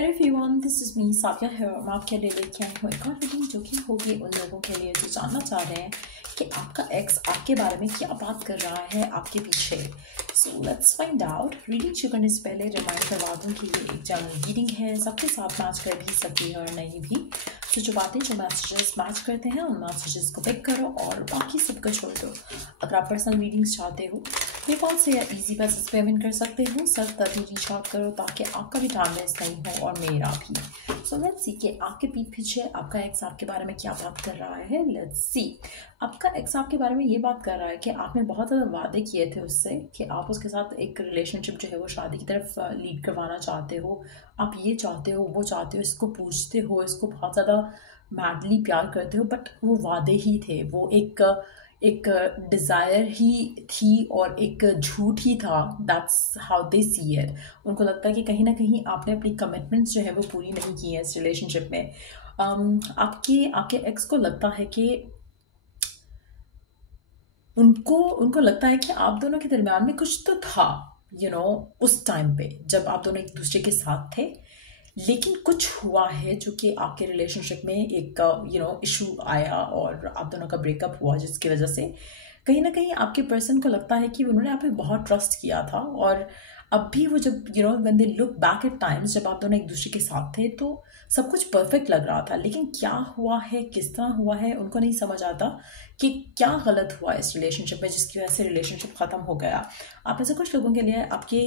Everyone, this is me Safia है और मैं आपके लिए लेके आई हूँ एक और रीडिंग जो कि होगी उन लोगों के लिए जो जानना चाह रहे हैं कि आपका एक्स आपके बारे में क्या बात कर रहा है आपके पीछे। So let's find out. Reading शुरू करने से पहले रिमाइंड करवा दूँ कि ये एक जनरल रीडिंग है, सबके साथ मैच कर भी सकती है और नहीं भी। तो जो बातें जो मैसेजेस मैच करते हैं उन मैसेजेस को पिक करो और बाकी सबको छोड़ दो। अगर आप पर्सनल रीडिंग्स चाहते हो पेपॉल से या इजी पैसेज पेमेंट कर सकते हो। सर तभी रीच आउट करो ताकि आपका भी टाइम वेस्ट नहीं हो और मेरा भी। सो लेट्स सी कि आपके पीछे आपका एक्स आपके बारे में क्या बात कर रहा है। Let's see. आपका एक्स आपके बारे में ये बात कर रहा है कि आपने बहुत ज़्यादा वादे किए थे उससे कि आप उसके साथ एक रिलेशनशिप जो है वो शादी की तरफ लीड करवाना चाहते हो। आप ये चाहते हो, वो चाहते हो, इसको पूछते हो, इसको बहुत ज़्यादा मैडली प्यार करते हो, बट वो वादे ही थे, वो एक डिज़ायर ही थी और एक झूठ ही था। That's how they see it. उनको लगता है कि कहीं ना कहीं आपने अपनी कमिटमेंट्स जो है वो पूरी नहीं की है इस रिलेशनशिप में। आपके एक्स को लगता है कि उनको लगता है कि आप दोनों के दरमियान में कुछ तो था, उस टाइम पे जब आप दोनों एक दूसरे के साथ थे, लेकिन कुछ हुआ है जो कि आपके रिलेशनशिप में एक इशू आया और आप दोनों का ब्रेकअप हुआ, जिसकी वजह से कहीं ना कहीं आपके पर्सन को लगता है कि उन्होंने आप पे बहुत ट्रस्ट किया था। और अब भी वो जब when they look back at times जब आप दोनों एक दूसरे के साथ थे तो सब कुछ परफेक्ट लग रहा था, लेकिन क्या हुआ है, किस तरह हुआ है, उनको नहीं समझ आता कि क्या गलत हुआ इस रिलेशनशिप में जिसकी वजह से रिलेशनशिप ख़त्म हो गया। आप ऐसे कुछ लोगों के लिए आपके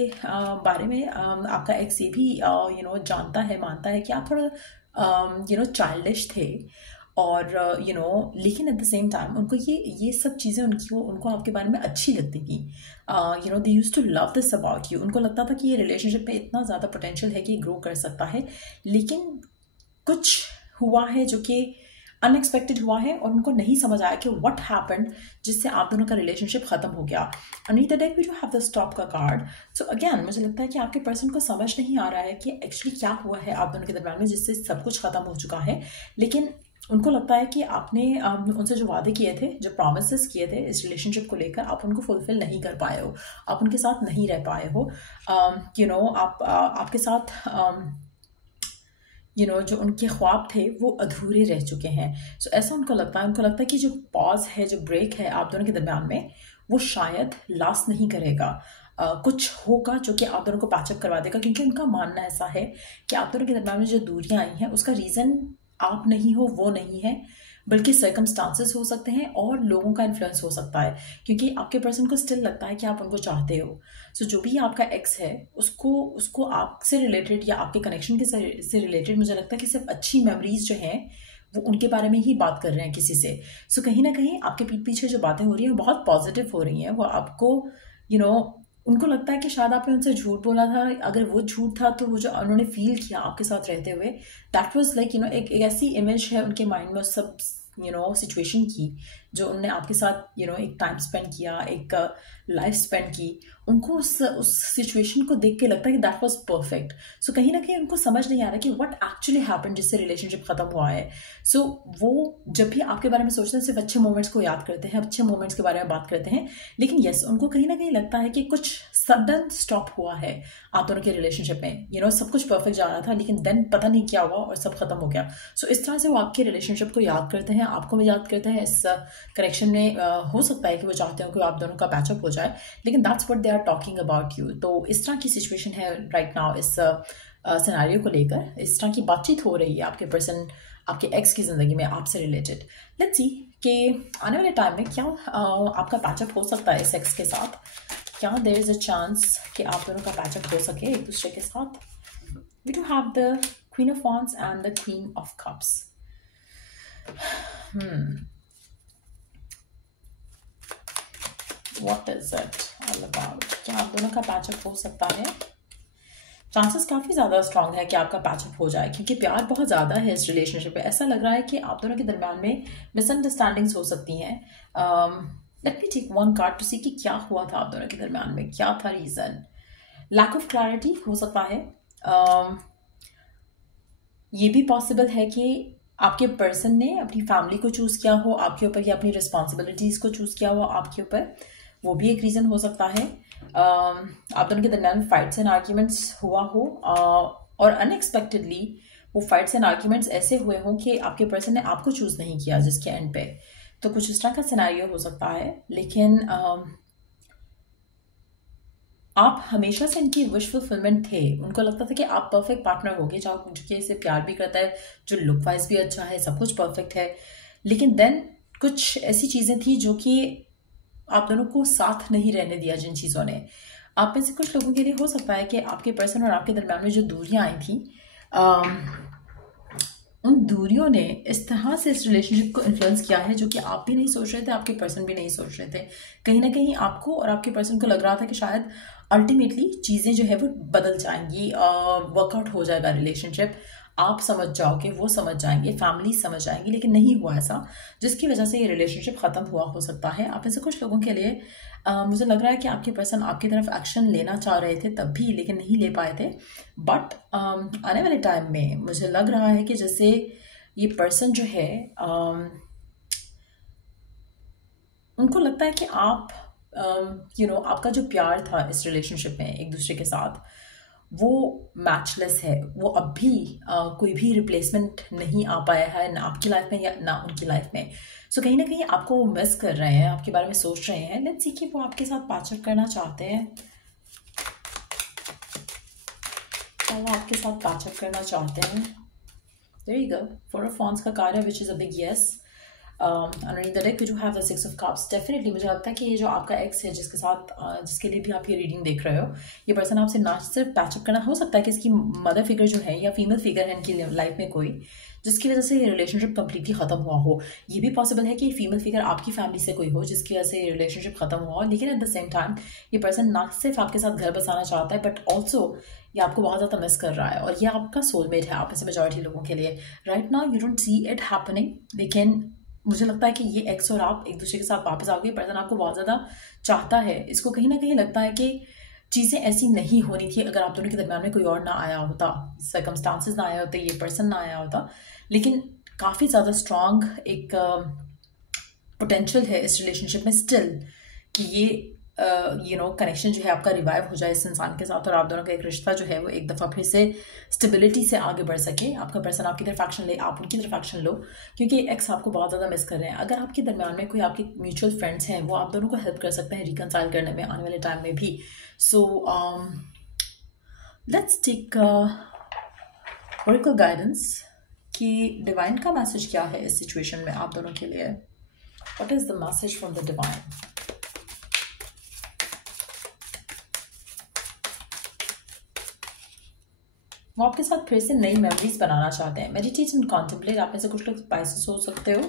बारे में आपका एक्स ये भी जानता है, मानता है कि आप थोड़ा चाइल्डिश थे और लेकिन एट द सेम टाइम उनको ये सब चीज़ें उनको आपके बारे में अच्छी लगती थी। They used to love this about you. उनको लगता था कि ये रिलेशनशिप में इतना ज़्यादा पोटेंशियल है कि ग्रो कर सकता है, लेकिन कुछ हुआ है जो कि अनएक्सपेक्टेड हुआ है और उनको नहीं समझ आया कि व्हाट हैपेंड जिससे आप दोनों का रिलेशनशिप खत्म हो गया। Underneath the deck we do have the stop का कार्ड। सो अगेन मुझे लगता है कि आपके पर्सन को समझ नहीं आ रहा है कि एक्चुअली क्या हुआ है आप दोनों के दरम्यान में जिससे सब कुछ खत्म हो चुका है, लेकिन उनको लगता है कि आपने उनसे जो वादे किए थे, जो प्रॉमिसेस किए थे इस रिलेशनशिप को लेकर, आप उनको फुलफिल नहीं कर पाए हो, आप उनके साथ नहीं रह पाए हो। आपके साथ जो उनके ख्वाब थे वो अधूरे रह चुके हैं। सो ऐसा उनको लगता है कि जो पॉज है, जो ब्रेक है आप दोनों के दरम्यान में, वो शायद लास्ट नहीं करेगा। कुछ होगा जो कि आप दोनों को पैचअप करवा देगा, क्योंकि उनका मानना ऐसा है कि आप दोनों के दरम्यान में जो दूरियां आई हैं उसका रीज़न आप नहीं हो, वो नहीं है, बल्कि सर्कमस्टांसेस हो सकते हैं और लोगों का इन्फ्लुएंस हो सकता है, क्योंकि आपके पर्सन को स्टिल लगता है कि आप उनको चाहते हो। सो जो भी आपका एक्स है उसको आपसे रिलेटेड या आपके कनेक्शन के से रिलेटेड मुझे लगता है कि सिर्फ अच्छी मेमोरीज जो हैं वो उनके बारे में ही बात कर रहे हैं किसी से। सो कहीं ना कहीं आपके पीठ पीछे जो बातें हो रही हैं वो बहुत पॉजिटिव हो रही हैं। वो आपको उनको लगता है कि शायद आपने उनसे झूठ बोला था। अगर वो झूठ था तो वो जो उन्होंने फील किया आपके साथ रहते हुए, दैट वाज लाइक एक ऐसी इमेज है उनके माइंड में उस सब सिचुएशन की, जो उन्होंने आपके साथ एक टाइम स्पेंड किया, एक लाइफ स्पेंड की। उनको उस सिचुएशन को देख के लगता है कि दैट वाज परफेक्ट। सो कहीं ना कहीं उनको समझ नहीं आ रहा कि व्हाट एक्चुअली हैपेंड जिससे रिलेशनशिप खत्म हुआ है। सो वो जब भी आपके बारे में सोचते हैं सिर्फ अच्छे मोमेंट्स को याद करते हैं, अच्छे मोमेंट्स के बारे में बात करते हैं, लेकिन यस उनको कहीं ना कहीं लगता है कि कुछ सडन स्टॉप हुआ है आप दोनों के रिलेशनशिप में। सब कुछ परफेक्ट जा रहा था, लेकिन देन पता नहीं क्या हुआ और सब खत्म हो गया। सो इस तरह से वो आपके रिलेशनशिप को याद करते हैं, आपको भी याद करते हैं। इस कनेक्शन में हो सकता है कि वो चाहते हो कि आप दोनों का पैचअप हो जाए, लेकिन that's what they are talking about you. तो इस तरह की सिचुएशन है राइट नाउ इस सिनेरियो को लेकर। इस तरह की बातचीत हो रही है आपके पर्सन आपके एक्स की ज़िंदगी में आपसे रिलेटेड। लेट्स सी कि आने वाले टाइम में क्या आपका पैचअप हो सकता है इस एक्स के साथ। क्या देयर इज अ चांस कि आप दोनों का पैचअप हो सके एक दूसरे के साथ। We do have the queen of wands and the queen of cups. What is it all about? क्या आप दोनों का पैचअप हो सकता है? चांसेस काफ़ी ज़्यादा स्ट्रांग है कि आपका पैचअप हो जाए, क्योंकि प्यार बहुत ज़्यादा है इस रिलेशनशिप में। ऐसा लग रहा है कि आप दोनों के दरम्यान में मिसअंडरस्टैंडिंग्स हो सकती हैं। Let me take one card to see कि क्या हुआ था आप दोनों के दरम्यान में, क्या था रीज़न। लैक ऑफ क्लैरिटी हो सकता है। ये भी पॉसिबल है कि आपके पर्सन ने अपनी फैमिली को चूज़ किया हो आपके ऊपर, या अपनी रिस्पॉन्सिबिलिटीज़ को चूज़ किया हो आपके ऊपर, वो भी एक रीज़न हो सकता है। आप दोनों के दरम्यान फाइट्स एंड आर्ग्यूमेंट्स हुआ हो, और अनएक्सपेक्टेडली वो फाइट्स एंड आर्ग्यूमेंट्स ऐसे हुए हों कि आपके पर्सन ने आपको चूज नहीं किया जिसके एंड पे। तो कुछ इस तरह का सिनेरियो हो सकता है। लेकिन आप हमेशा से इनकी विश फुलफिलमेंट थे। उनको लगता था कि आप परफेक्ट पार्टनर होगे, जो इसे प्यार भी करता है, जो लुक वाइज भी अच्छा है, सब कुछ परफेक्ट है। लेकिन देन कुछ ऐसी चीज़ें थी जो कि आप दोनों को साथ नहीं रहने दिया जिन चीज़ों ने। आप में से कुछ लोगों के लिए हो सकता है कि आपके पर्सन और आपके दरम्यान में जो दूरियां आई थी, उन दूरियों ने इस तरह से इस रिलेशनशिप को इन्फ्लुएंस किया है जो कि आप भी नहीं सोच रहे थे, आपके पर्सन भी नहीं सोच रहे थे। कहीं ना कहीं आपको और आपके पर्सन को लग रहा था कि शायद अल्टीमेटली चीज़ें जो है वो बदल जाएंगी, वर्कआउट हो जाएगा रिलेशनशिप, आप समझ जाओगे, वो समझ जाएंगे, फैमिली समझ जाएंगी। लेकिन नहीं हुआ ऐसा, जिसकी वजह से ये रिलेशनशिप ख़त्म हुआ हो सकता है। आप में से कुछ लोगों के लिए मुझे लग रहा है कि आपके पर्सन आपकी तरफ एक्शन लेना चाह रहे थे तब भी, लेकिन नहीं ले पाए थे। बट आने वाले टाइम में मुझे लग रहा है कि जैसे ये पर्सन जो है उनको लगता है कि आप आपका जो प्यार था इस रिलेशनशिप में एक दूसरे के साथ, वो मैचलेस है। वो अब भी कोई भी रिप्लेसमेंट नहीं आ पाया है, ना आपकी लाइफ में या ना उनकी लाइफ में। सो कहीं ना कहीं आपको मिस कर रहे हैं, आपके बारे में सोच रहे हैं। लेट्स सी कि वो आपके साथ पैचअप करना चाहते हैं, क्या वो आपके साथ पैचअप करना चाहते हैं। There you go, four of wands का कार्ड है, which is a big yes. underneath the deck we do have the Six of Cups. Definitely मुझे लगता है कि ये जो आपका एक्स है जिसके साथ जिसके लिए भी आप ये रीडिंग देख रहे हो, ये पर्सन आपसे ना सिर्फ पैचअप करना, हो सकता है कि इसकी मदर फिगर जो है या फीमेल फिगर है इनकी लाइफ में कोई, जिसकी वजह से ये रिलेशनशिप कंप्लीटली खत्म हुआ हो। ये भी पॉसिबल है कि फीमेल फिगर आपकी फैमिली से कोई हो जिसकी वजह से ये रिलेशनशिप खत्म हुआ हो। लेकिन एट द सेम टाइम ये पर्सन ना सिर्फ आपके साथ घर बसाना चाहता है, बट ऑल्सो ये आपको बहुत ज़्यादा मिस कर रहा है, और ये आपका सोलमेट है आप में से मेजॉरिटी लोगों के लिए। Right now you don't see it happening, लेकिन मुझे लगता है कि ये एक्स और आप एक दूसरे के साथ वापस आओगे। पर्सन आपको बहुत ज़्यादा चाहता है। इसको कहीं ना कहीं लगता है कि चीज़ें ऐसी नहीं होनी थी अगर आप दोनों के दरम्यान में कोई और ना आया होता, सर्कमस्टांसेस ना आए होते, ये पर्सन ना आया होता। लेकिन काफ़ी ज़्यादा स्ट्रॉन्ग एक पोटेंशियल है इस रिलेशनशिप में स्टिल कि ये कनेक्शन जो है आपका रिवाइव हो जाए इस इंसान के साथ, और आप दोनों का एक रिश्ता जो है वो एक दफ़ा फिर से स्टेबिलिटी से आगे बढ़ सके। आपका पर्सन आपकी तरफ एक्शन ले, आप उनकी तरफ एक्शन लो, क्योंकि एक्स आपको बहुत ज़्यादा मिस कर रहे हैं। अगर आपके दरम्यान में कोई आपके म्यूचुअल फ्रेंड्स हैं, वो आप दोनों को हेल्प कर सकते हैं रिकनसाइल करने में आने वाले टाइम में भी। So let's take oracle guidance कि डिवाइन का मैसेज क्या है इस सिचुएशन में आप दोनों के लिए। What is the message from the divine? वो आपके साथ फिर से नई मेमोरीज बनाना चाहते हैं। मेडिटेट एंड कॉन्टेम्पलेट, आप में से कुछ लोग स्पाइसेस हो सकते हो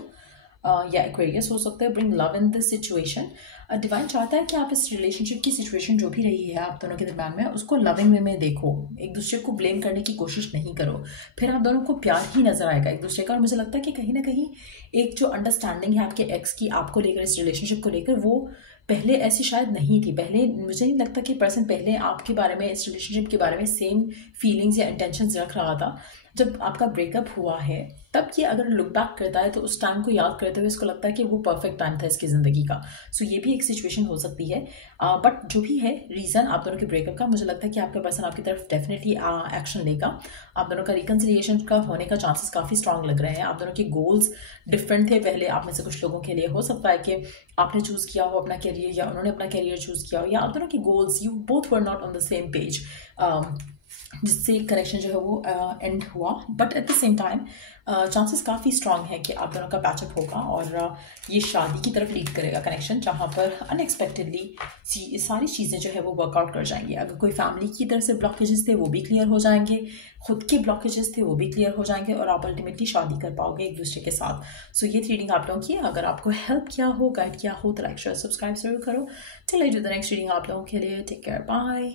या एक्वेरियस हो सकते हो। Bring love in this situation. Divine चाहता है कि आप इस रिलेशनशिप की सिचुएशन जो भी रही है आप दोनों के दरम्यान में, उसको लविंग वे में देखो, एक दूसरे को ब्लेम करने की कोशिश नहीं करो, फिर आप दोनों को प्यार ही नजर आएगा एक दूसरे का। और मुझे लगता है कि कहीं ना कहीं एक जो अंडरस्टैंडिंग है आपके एक्स की आपको लेकर, इस रिलेशनशिप को लेकर, वो पहले ऐसी शायद नहीं थी। पहले मुझे नहीं लगता कि पर्सन पहले आपके बारे में, इस रिलेशनशिप के बारे में सेम फीलिंग्स या इंटेंशंस रख रहा था। जब आपका ब्रेकअप हुआ है तब ये अगर लुक बैक करता है तो उस टाइम को याद करते हुए इसको लगता है कि वो परफेक्ट टाइम था इसकी ज़िंदगी का। सो ये भी एक सिचुएशन हो सकती है। बट जो भी है रीज़न आप दोनों के ब्रेकअप का, मुझे लगता है कि आपका पर्सन आपकी तरफ डेफिनेटली एक्शन लेगा। आप दोनों का रिकन्सिलिएशन का होने का चांसेस काफ़ी स्ट्रांग लग रहे हैं। आप दोनों के गोल्स डिफरेंट थे पहले आप में से कुछ लोगों के लिए। हो सकता है कि आपने चूज़ किया हो अपना कैरियर या उन्होंने अपना कैरियर चूज़ किया हो, या आप दोनों के goals, you both were not on the same page, जिससे कनेक्शन जो है वो एंड हुआ। But at the same time chances काफ़ी स्ट्रांग है कि आप दोनों का पैचअप होगा और ये शादी की तरफ लीड करेगा कनेक्शन, जहाँ पर अनएक्सपेक्टेडली सारी चीज़ें जो है वो वर्कआउट कर जाएंगी। अगर कोई फैमिली की तरफ से ब्लॉकेजेस थे वो भी क्लियर हो जाएंगे, खुद के ब्लॉकेजेस थे वो भी क्लियर हो जाएंगे, और आप अल्टीमेटली शादी कर पाओगे एक दूसरे के साथ। सो ये रीडिंग आप लोगों की, अगर आपको हेल्प किया हो, गाइड किया हो, तो लाइक शेयर सब्सक्राइब जरूर करो। Till I do the next reading आप लोगों के लिए, टेक केयर, बाय।